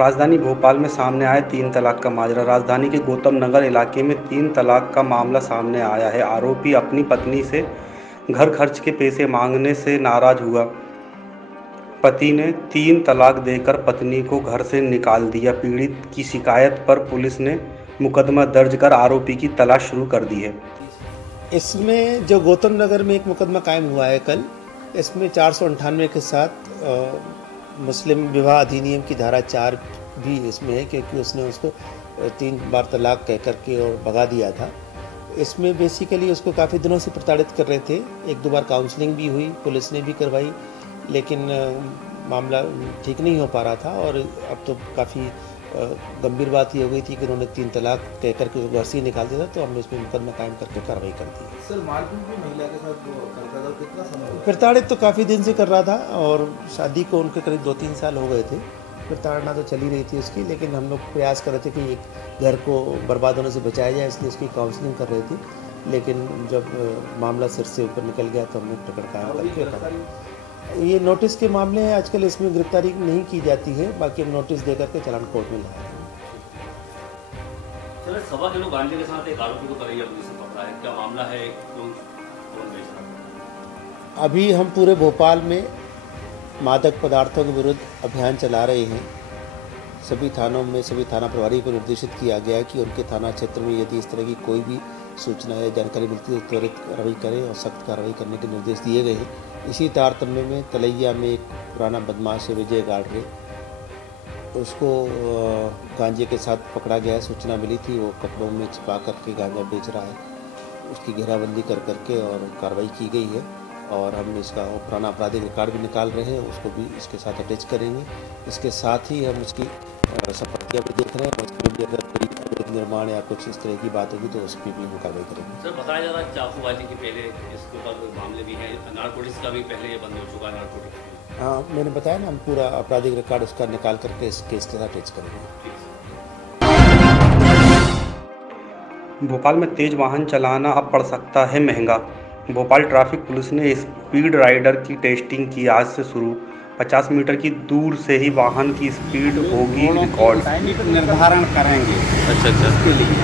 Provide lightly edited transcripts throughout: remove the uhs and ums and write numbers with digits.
राजधानी भोपाल में सामने आया 3 तलाक का माजरा। राजधानी के गौतम नगर इलाके में 3 तलाक का मामला सामने आया है। आरोपी अपनी पत्नी से घर खर्च के पैसे मांगने से नाराज हुआ। पति ने 3 तलाक देकर पत्नी को घर से निकाल दिया। पीड़ित की शिकायत पर पुलिस ने मुकदमा दर्ज कर आरोपी की तलाश शुरू कर दी है। इसमें जो गौतम नगर में एक मुकदमा कायम हुआ है कल, इसमें 498 के साथ मुस्लिम विवाह अधिनियम की धारा 4 भी इसमें है, क्योंकि उसने उसको 3 बार तलाक कह करके और भगा दिया था। इसमें बेसिकली उसको काफ़ी दिनों से प्रताड़ित कर रहे थे। 1-2 बार काउंसलिंग भी हुई, पुलिस ने भी करवाई, लेकिन मामला ठीक नहीं हो पा रहा था। और अब तो काफ़ी गंभीर बात ये हो गई थी कि उन्होंने 3 तलाक कह करके घर से ही निकाल दिया था, तो हमने इसमें मुकदमा कायम करके कार्रवाई कर दी। सर, मारपीट भी महिला के साथ जो करता था, कितना समय प्रताड़ित तो काफ़ी दिन से कर रहा था और शादी को उनके करीब 2-3 साल हो गए थे। प्रताड़ना तो चली रही थी उसकी, लेकिन हम लोग प्रयास कर रहे थे कि एक घर को बर्बाद होने से बचाया जाए, इसलिए उसकी काउंसलिंग कर रहे थे। लेकिन जब मामला सिर से ऊपर निकल गया तो हमने प्रकरण कायम करके ये नोटिस के मामले हैं। आजकल इसमें गिरफ्तारी नहीं की जाती है, बाकी हम नोटिस दे करके चालान कोर्ट में लाए हैं। सर, 1.25 किलो गांजे के साथ एक आरोपी को तरैया पुलिस ने पकड़ा है, क्या मामला है? कौन बेच रहा है? अभी हम पूरे भोपाल में मादक पदार्थों के विरुद्ध अभियान चला रहे हैं। सभी थानों में सभी थाना प्रभारी को निर्देशित किया गया है कि उनके थाना क्षेत्र में यदि इस तरह की कोई भी सूचना या जानकारी मिलती है तो त्वरित कार्रवाई करें और सख्त कार्रवाई करने के निर्देश दिए गए हैं। इसी तारतम्य में तलैया में एक पुराना बदमाश है विजय गाड़रे, उसको गांजे के साथ पकड़ा गया है। सूचना मिली थी, वो कपड़ों में छिपा करके गांजा बेच रहा है। उसकी घेराबंदी कर करके और कार्रवाई की गई है और हम इसका पुराना आपराधिक रिकॉर्ड भी निकाल रहे हैं, उसको भी इसके साथ अटैच करेंगे। इसके साथ ही हम उसकी संपत्तियाँ भी देख रहे हैं, उसमें भी अगर कोई अवैध निर्माण या कुछ इस तरह की बात होगी तो उस पर भी हम कार्रवाई करेंगे। सर, बताया जा रहा है चाकूबाजी के पहले इसके ऊपर मामले भी हैं, नारकोटिक्स का भी पहले ये बंद हो चुका है। नारकोटिक्स, हाँ, मैंने बताया ना, हम पूरा आपराधिक रिकॉर्ड उसका निकाल करके इस केस के साथ अटैच करेंगे। भोपाल में तेज वाहन चलाना अब पड़ सकता है महंगा। भोपाल ट्रैफिक पुलिस ने स्पीड राइडर की टेस्टिंग की आज से शुरू। 50 मीटर की दूर से ही वाहन की स्पीड होगी रिकॉर्ड निर्धारण करेंगे। अच्छा इसके लिए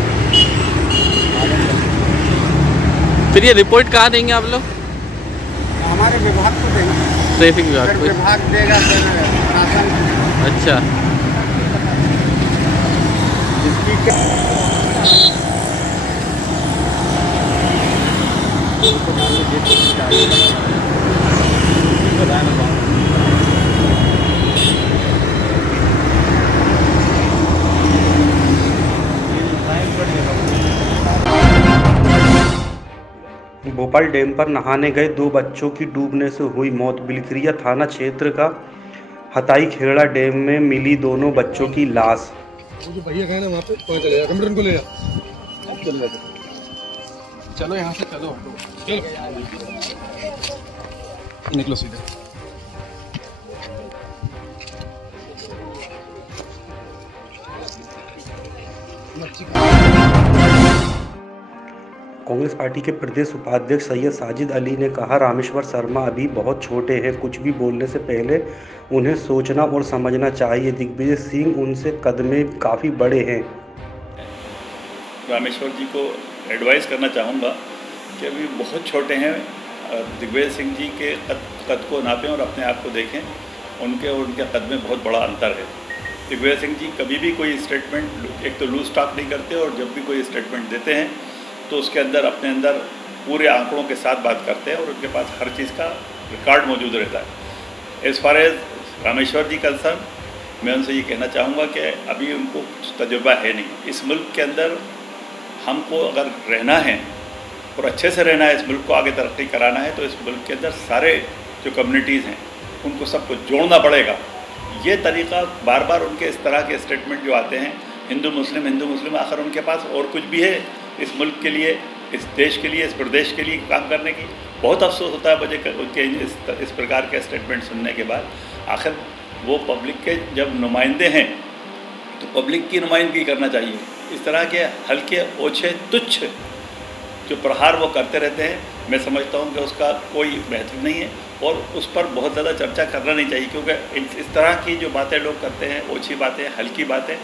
फिर ये रिपोर्ट कहाँ देंगे आप लोग? हमारे विभाग को देंगे, ट्रैफिक विभाग को। विभाग देगा शासन। अच्छा, भोपाल डैम पर नहाने गए 2 बच्चों की डूबने से हुई मौत। बिलखिरिया थाना क्षेत्र का हताई खेड़ा डैम में मिली दोनों बच्चों की लाश। जो भैया गए ना वहाँ पे पहुँच चलेगा, कंप्यूटर को ले जा। चलो यहाँ से चलो, निकलो सीधे। कांग्रेस पार्टी के प्रदेश उपाध्यक्ष सैयद साजिद अली ने कहा, रामेश्वर शर्मा अभी बहुत छोटे हैं, कुछ भी बोलने से पहले उन्हें सोचना और समझना चाहिए। दिग्विजय सिंह उनसे कद में काफ़ी बड़े हैं। रामेश्वर जी को एडवाइस करना चाहूँगा कि अभी बहुत छोटे हैं। दिग्विजय सिंह जी के कद को नापें और अपने आप को देखें, उनके और उनके कद में बहुत बड़ा अंतर है। दिग्विजय सिंह जी कभी भी कोई स्टेटमेंट, एक तो लूज टॉक नहीं करते और जब भी कोई स्टेटमेंट देते हैं तो उसके अंदर अपने अंदर पूरे आंकड़ों के साथ बात करते हैं और उनके पास हर चीज़ का रिकॉर्ड मौजूद रहता है। As far as Rameshwar ji concern, मैं उनसे ये कहना चाहूँगा कि अभी उनको तजुर्बा है नहीं। इस मुल्क के अंदर हमको अगर रहना है और अच्छे से रहना है, इस मुल्क को आगे तरक्की कराना है, तो इस मुल्क के अंदर सारे जो कम्युनिटीज़ हैं उनको सबको जोड़ना पड़ेगा। ये तरीक़ा बार बार उनके इस तरह के स्टेटमेंट जो आते हैं, हिंदू मुस्लिम, आखिर उनके पास और कुछ भी है इस मुल्क के लिए, इस देश के लिए, इस प्रदेश के लिए काम करने की? बहुत अफसोस होता है मुझे उनके इस प्रकार के स्टेटमेंट सुनने के बाद। आखिर वो पब्लिक के जब नुमाइंदे हैं तो पब्लिक की नुमाइंदगी करना चाहिए। इस तरह के हल्के, ओछे, तुच्छ जो प्रहार वो करते रहते हैं, मैं समझता हूँ कि उसका कोई महत्व नहीं है और उस पर बहुत ज़्यादा चर्चा करना नहीं चाहिए, क्योंकि इस तरह की जो बातें लोग करते हैं, ओछी बातें, हल्की बातें,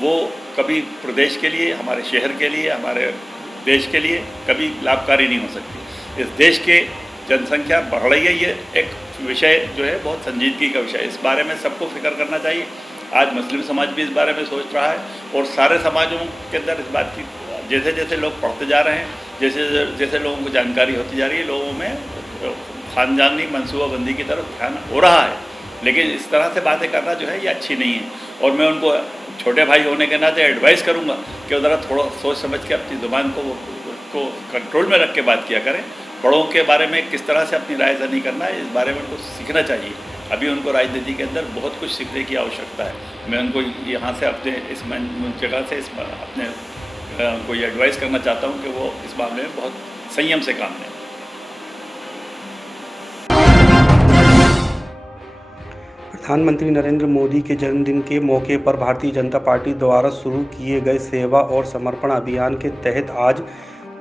वो कभी प्रदेश के लिए, हमारे शहर के लिए, हमारे देश के लिए कभी लाभकारी नहीं हो सकती। इस देश के जनसंख्या बढ़ रही है, ये एक विषय जो है बहुत संजीदगी का विषय है। इस बारे में सबको फिक्र करना चाहिए। आज मुस्लिम समाज भी इस बारे में सोच रहा है और सारे समाजों के अंदर इस बात की जैसे जैसे लोग पढ़ते जा रहे हैं, जैसे जैसे लोगों को जानकारी होती जा रही है, लोगों में खानदानी मनसूबाबंदी की तरफ ध्यान हो रहा है। लेकिन इस तरह से बातें करना जो है ये अच्छी नहीं है और मैं उनको छोटे भाई होने के नाते एडवाइस करूँगा कि वो ज़रा थोड़ा सोच समझ के अपनी ज़ुबान को कंट्रोल में रख के बात किया करें। बड़ों के बारे में किस तरह से अपनी राय नहीं करना है, इस बारे में उनको सीखना चाहिए। अभी उनको राजनीति के अंदर बहुत कुछ सीखने की आवश्यकता है। मैं उनको यहाँ से अपने इस जगह से अपने उनको ये एडवाइस करना चाहता हूँ कि वो इस मामले में बहुत संयम से काम लें। प्रधानमंत्री नरेंद्र मोदी के जन्मदिन के मौके पर भारतीय जनता पार्टी द्वारा शुरू किए गए सेवा और समर्पण अभियान के तहत आज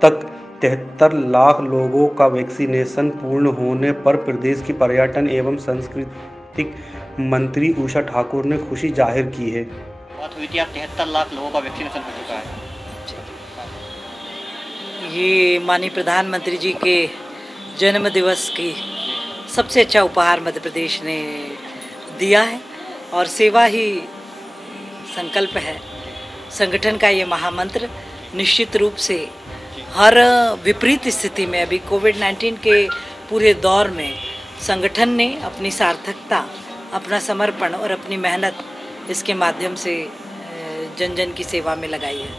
तक 73 लाख लोगों का वैक्सीनेशन पूर्ण होने पर प्रदेश की पर्यटन एवं सांस्कृतिक मंत्री उषा ठाकुर ने खुशी जाहिर की है। बात हुई थी, 73 लाख लोगों का वैक्सीनेशन हो चुका है। ये माननीय प्रधानमंत्री जी के जन्म दिवस की सबसे अच्छा उपहार मध्य प्रदेश ने दिया है और सेवा ही संकल्प है। संगठन का ये महामंत्र निश्चित रूप से हर विपरीत स्थिति में, अभी कोविड-19 के पूरे दौर में संगठन ने अपनी सार्थकता, अपना समर्पण और अपनी मेहनत इसके माध्यम से जन जन की सेवा में लगाई है।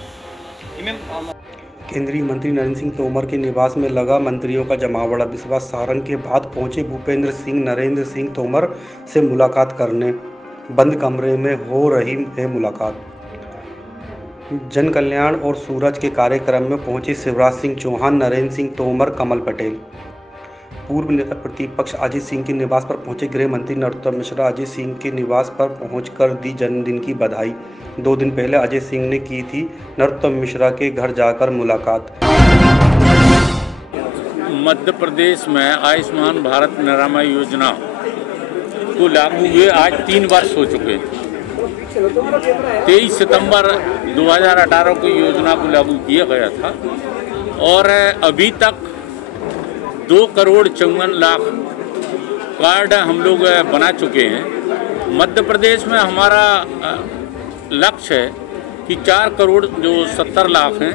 केंद्रीय मंत्री नरेंद्र सिंह तोमर के निवास में लगा मंत्रियों का जमावड़ा। विश्वास सारंग के बाद पहुंचे भूपेंद्र सिंह नरेंद्र सिंह तोमर से मुलाकात करने। बंद कमरे में हो रही है मुलाकात। जन कल्याण और सूरज के कार्यक्रम में पहुंचे शिवराज सिंह चौहान, नरेंद्र सिंह तोमर, कमल पटेल। पूर्व नेता प्रतिपक्ष अजय सिंह के निवास पर पहुंचे गृह मंत्री नरोत्तम मिश्रा। अजय सिंह के निवास पर पहुंचकर दी जन्मदिन की बधाई। 2 दिन पहले अजय सिंह ने की थी नरोत्तम मिश्रा के घर जाकर मुलाकात। मध्य प्रदेश में आयुष्मान भारत निरामय योजना को लागू हुए आज 3 वर्ष हो चुके हैं। 23 सितंबर 2018 को योजना को लागू किया गया था और अभी तक 2,54,00,000 कार्ड हम लोग बना चुके हैं। मध्य प्रदेश में हमारा लक्ष्य है कि 4,70,00,000 हैं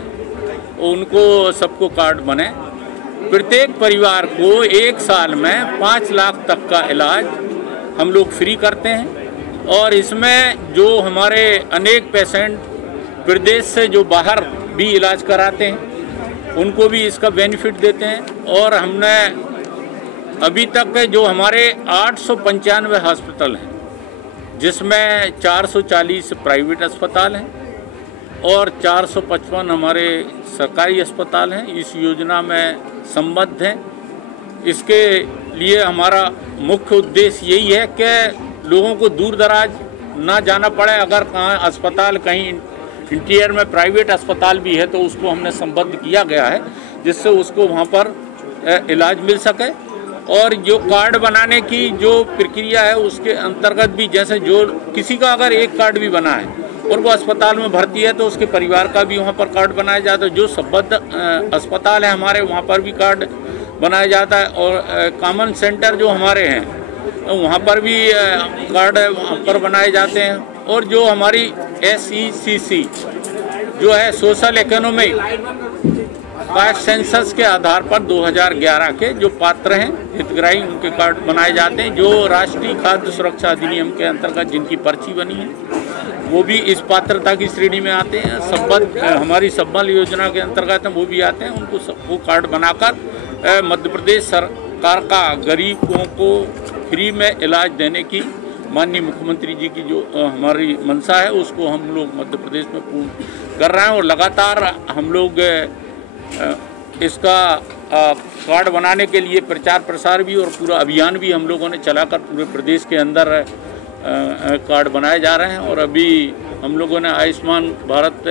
उनको सबको कार्ड बने। प्रत्येक परिवार को 1 साल में 5 लाख तक का इलाज हम लोग फ्री करते हैं और इसमें जो हमारे अनेक पेशेंट प्रदेश से जो बाहर भी इलाज कराते हैं उनको भी इसका बेनिफिट देते हैं। और हमने अभी तक जो हमारे 895 हॉस्पिटल हैं जिसमें 440 प्राइवेट अस्पताल हैं और 455 हमारे सरकारी अस्पताल हैं, इस योजना में संबद्ध हैं। इसके लिए हमारा मुख्य उद्देश्य यही है कि लोगों को दूर दराज ना जाना पड़े। अगर कहाँ अस्पताल कहीं इंटीरियर में प्राइवेट अस्पताल भी है तो उसको हमने संबद्ध किया गया है जिससे उसको वहाँ पर इलाज मिल सके। और जो कार्ड बनाने की जो प्रक्रिया है उसके अंतर्गत भी, जैसे जो किसी का अगर एक कार्ड भी बना है और वो अस्पताल में भर्ती है तो उसके परिवार का भी वहाँ पर कार्ड बनाया जाता है। जो संबद्ध अस्पताल है हमारे वहाँ पर भी कार्ड बनाया जाता है और कॉमन सेंटर जो हमारे हैं वहाँ पर भी कार्ड वहाँ पर बनाए जाते हैं। और जो हमारी SECC जो है सोशल इकोनॉमिक कास्ट सेंसस के आधार पर 2011 के जो पात्र हैं हितग्राही उनके कार्ड बनाए जाते हैं। जो राष्ट्रीय खाद्य सुरक्षा अधिनियम के अंतर्गत जिनकी पर्ची बनी है वो भी इस पात्रता की श्रेणी में आते हैं। संबद्ध हमारी संबल योजना के अंतर्गत वो भी आते हैं। उनको सबको कार्ड बनाकर मध्य प्रदेश सरकार का गरीबों को फ्री में इलाज देने की माननीय मुख्यमंत्री जी की जो हमारी मंशा है उसको हम लोग मध्य प्रदेश में पूर्ण कर रहे हैं। और लगातार हम लोग इसका कार्ड बनाने के लिए प्रचार प्रसार भी और पूरा अभियान भी हम लोगों ने चलाकर पूरे प्रदेश के अंदर कार्ड बनाए जा रहे हैं। और अभी हम लोगों ने आयुष्मान भारत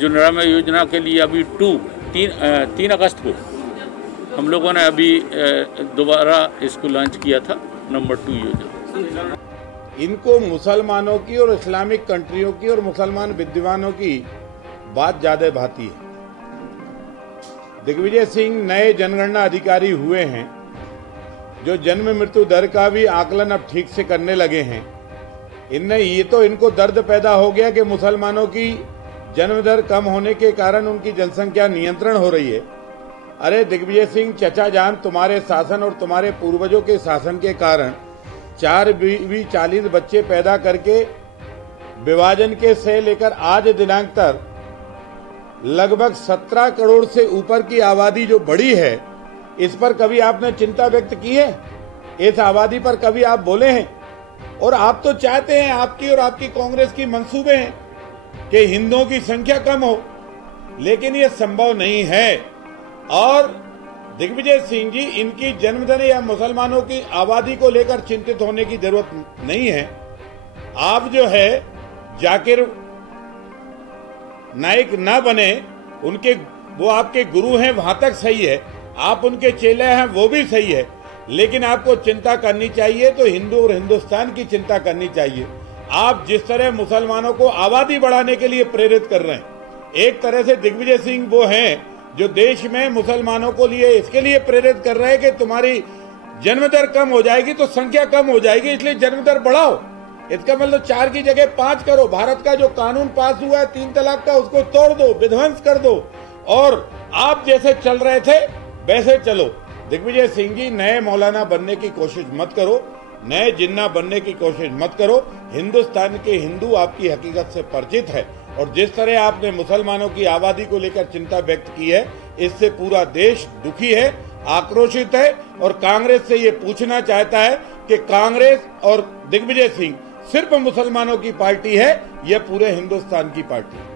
जो निरामय योजना के लिए अभी 3 अगस्त को हम लोगों ने अभी दोबारा इसको लॉन्च किया था, नंबर 2 योजना। इनको मुसलमानों की और इस्लामिक कंट्रियों की और मुसलमान विद्वानों की बात ज्यादा भाती है। दिग्विजय सिंह नए जनगणना अधिकारी हुए हैं, जो जन्म मृत्यु दर का भी आकलन अब ठीक से करने लगे हैं। इनको दर्द पैदा हो गया कि मुसलमानों की जन्म दर कम होने के कारण उनकी जनसंख्या नियंत्रण हो रही है। अरे दिग्विजय सिंह चचा जान, तुम्हारे शासन और तुम्हारे पूर्वजों के शासन के कारण 4 बीवी 40 बच्चे पैदा करके विभाजन के से लेकर आज दिनांक तक लगभग 17 करोड़ से ऊपर की आबादी जो बढ़ी है, इस पर कभी आपने चिंता व्यक्त की है? इस आबादी पर कभी आप बोले हैं? और आप तो चाहते हैं, आपकी और आपकी कांग्रेस की मंसूबे हैं कि हिंदुओं की संख्या कम हो, लेकिन ये संभव नहीं है। और दिग्विजय सिंह जी, इनकी जन्मदर या मुसलमानों की आबादी को लेकर चिंतित होने की जरूरत नहीं है। आप जो है जाकिर नाइक ना बने, वो आपके गुरु हैं, वहां तक सही है, आप उनके चेले हैं, वो भी सही है, लेकिन आपको चिंता करनी चाहिए तो हिंदू और हिंदुस्तान की चिंता करनी चाहिए। आप जिस तरह मुसलमानों को आबादी बढ़ाने के लिए प्रेरित कर रहे हैं, एक तरह से दिग्विजय सिंह वो हैं जो देश में मुसलमानों को लिए इसके लिए प्रेरित कर रहे हैं कि तुम्हारी जन्म दर कम हो जाएगी तो संख्या कम हो जाएगी, इसलिए जन्म दर बढ़ाओ। इसका मतलब 4 की जगह 5 करो। भारत का जो कानून पास हुआ है 3 तलाक का, उसको तोड़ दो, विध्वंस कर दो, और आप जैसे चल रहे थे वैसे चलो। दिग्विजय सिंह जी, नए मौलाना बनने की कोशिश मत करो, नए जिन्ना बनने की कोशिश मत करो। हिंदुस्तान के हिंदू आपकी हकीकत से परिचित है, और जिस तरह आपने मुसलमानों की आबादी को लेकर चिंता व्यक्त की है, इससे पूरा देश दुखी है, आक्रोशित है, और कांग्रेस से ये पूछना चाहता है कि कांग्रेस और दिग्विजय सिंह सिर्फ मुसलमानों की पार्टी है या पूरे हिंदुस्तान की पार्टी है?